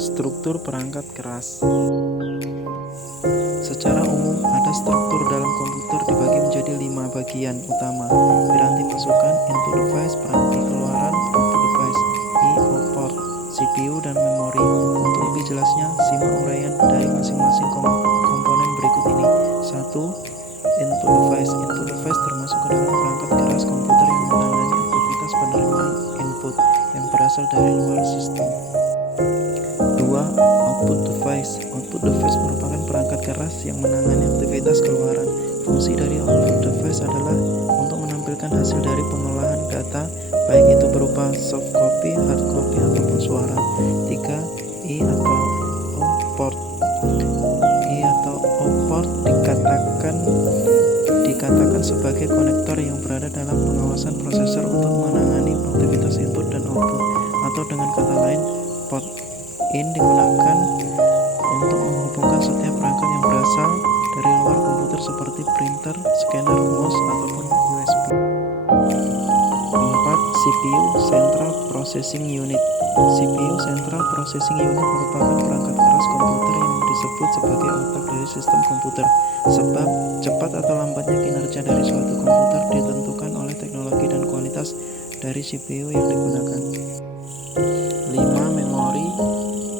Struktur perangkat keras. Secara umum, ada struktur dalam komputer dibagi menjadi 5 bagian utama: piranti masukan, input device, piranti keluaran, output device, I/O port, CPU, dan memori. Untuk lebih jelasnya, simak uraian dari masing-masing komponen berikut ini. 1. Input device. Input device termasuk ke dalam perangkat keras komputer yang menangani aktivitas penerimaan input yang berasal dari luar sistem. 2. Output device. Output device merupakan perangkat keras yang menangani aktivitas keluaran. Fungsi dari output device adalah untuk menampilkan hasil dari pengolahan data, baik itu berupa soft copy, hard copy, ataupun suara. 3. I atau O port. I atau O port dikatakan sebagai konektor yang berada dalam pengawasan prosesor untuk menangani aktivitas input dan output, atau dengan kata lain, port in digunakan untuk menghubungkan setiap perangkat yang berasal dari luar komputer seperti printer, scanner, mouse, ataupun USB. 4. CPU Central Processing Unit. CPU Central Processing Unit merupakan perangkat keras komputer yang disebut sebagai otak dari sistem komputer, sebab cepat atau lambatnya kinerja dari suatu komputer ditentukan oleh teknologi dan kualitas dari CPU yang digunakan. 5. Memori.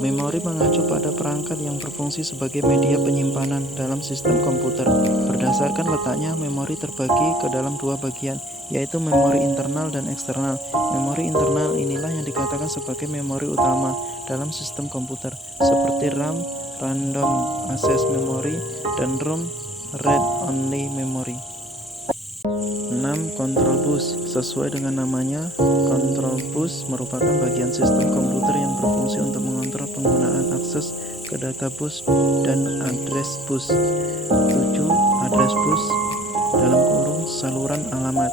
Memori mengacu pada perangkat yang berfungsi sebagai media penyimpanan dalam sistem komputer. Berdasarkan letaknya, memori terbagi ke dalam 2 bagian, yaitu memori internal dan eksternal. Memori internal inilah yang dikatakan sebagai memori utama dalam sistem komputer, seperti RAM, Random Access Memory, dan ROM, Read Only Memory. 6. Control bus. Sesuai dengan namanya, control bus merupakan bagian sistem komputer yang berfungsi untuk mengontrol penggunaan akses ke data bus dan address bus. 7. Address bus dalam kurung saluran alamat.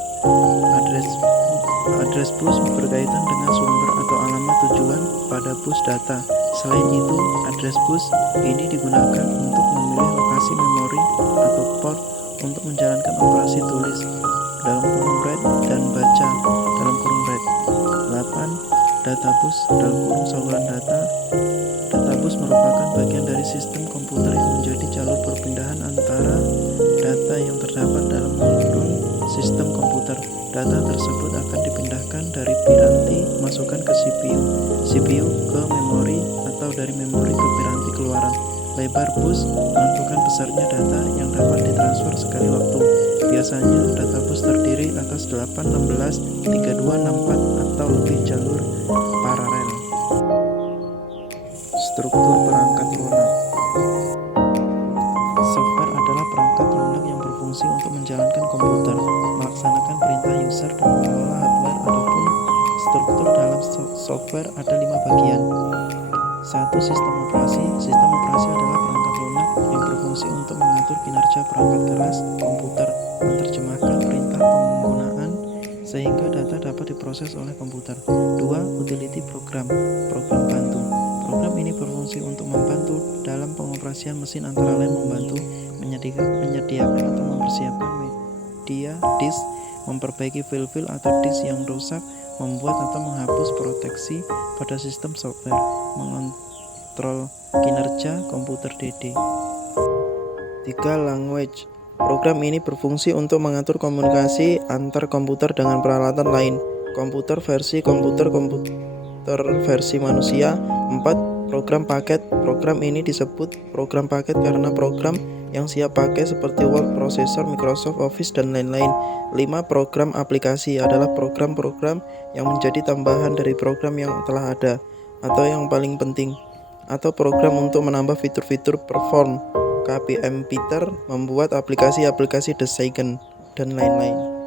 Address bus berkaitan dengan sumber atau alamat tujuan pada bus data. Selain itu, address bus ini digunakan untuk memilih lokasi memori atau port untuk menjalankan operasi tulis dalam kurung write dan baca dalam kurung write. 8. Data bus dalam kurung saluran data. Data bus merupakan bagian dari sistem komputer yang menjadi jalur perpindahan antara data yang terdapat dalam modul sistem komputer. Data tersebut akan dipindahkan dari piranti masukan ke CPU ke memori, atau dari memori ke piranti keluaran. Lebar bus menentukan besarnya data yang dapat ditransfer sekali waktu. Biasanya data bus terdiri atas 8, 16, 32, 64 atau lebih jalur paralel. Struktur perangkat lunak. Software adalah perangkat lunak yang berfungsi untuk menjalankan komputer, melaksanakan perintah user, dan mengelola hardware. Adapun struktur dalam software ada 5 bagian. 1. Sistem operasi. Sistem operasi adalah perangkat lunak yang berfungsi untuk mengatur kinerja perangkat keras komputer, menerjemahkan perintah penggunaan sehingga data dapat diproses oleh komputer. 2. Utility program. Program bantu. Program ini berfungsi untuk membantu dalam pengoperasian mesin, antara lain membantu menyediakan atau mempersiapkan media disk, memperbaiki file-file atau disk yang rusak, membuat atau menghapus proteksi pada sistem software, mengontrol kinerja komputer DD. 3. Language. Program ini berfungsi untuk mengatur komunikasi antar komputer dengan peralatan lain. Komputer versi manusia. 4. Program paket. Program ini disebut program paket karena program yang siap pakai seperti Word, prosesor, Microsoft Office, dan lain-lain. 5. Program aplikasi adalah program-program yang menjadi tambahan dari program yang telah ada, atau yang paling penting, atau program untuk menambah fitur-fitur perform, KPMPiter, membuat aplikasi-aplikasi desain, dan lain-lain.